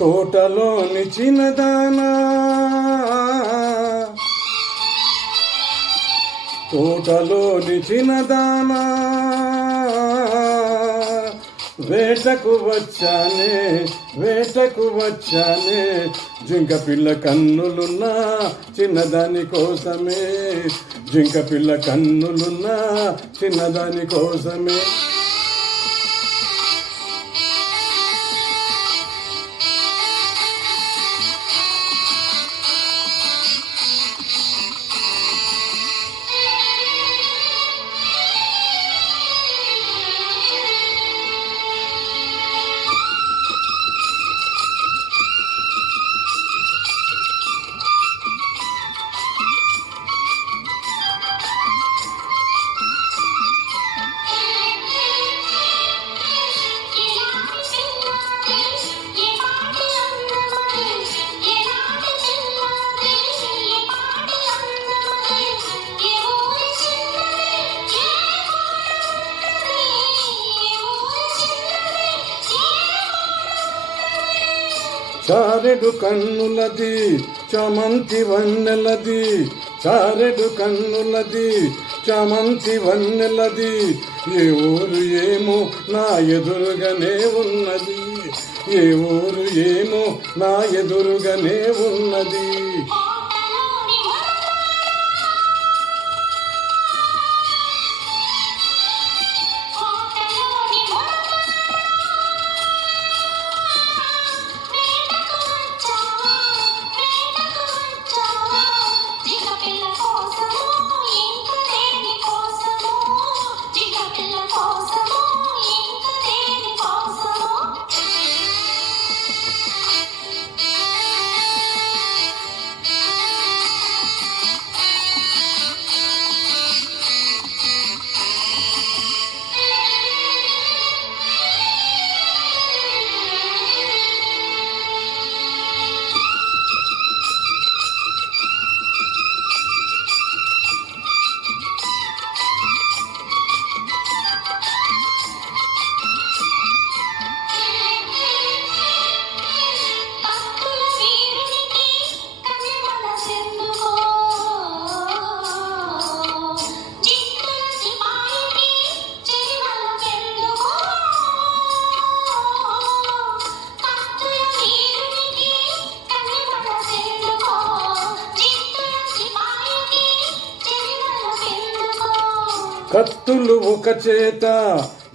తోటలోని చిన్నదానా, తోటలోని చిన్నదానా, వేటకు వచ్చానే, వేటకు వచ్చానే, జింక పిల్ల కన్నులున్నా చిన్నదాని కోసమే, జింక పిల్ల కన్నులున్నా చిన్నదాని కోసమే. చారెడు కన్నులది చామంతి వన్నెలది, చారెడు కన్నులది చామంతి వన్నెలది, ఏ ఊరు ఏమో నా ఎదురుగానే ఉన్నది, ఏ ఊరు ఏమో నా ఎదురుగానే ఉన్నది. కత్తులు ఒక చేత,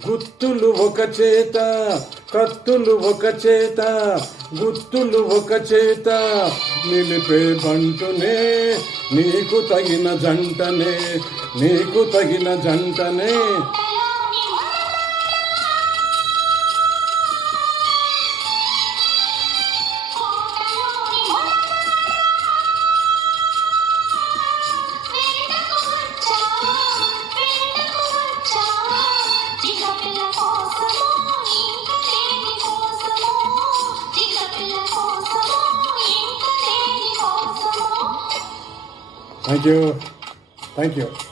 గుత్తులు ఒక చేత, కత్తులు ఒక చేత, గుత్తులు ఒక చేత, నిలిపే బంటునే నీకు తగిన జంటనే, నీకు తగిన జంటనే. Thank you. Thank you.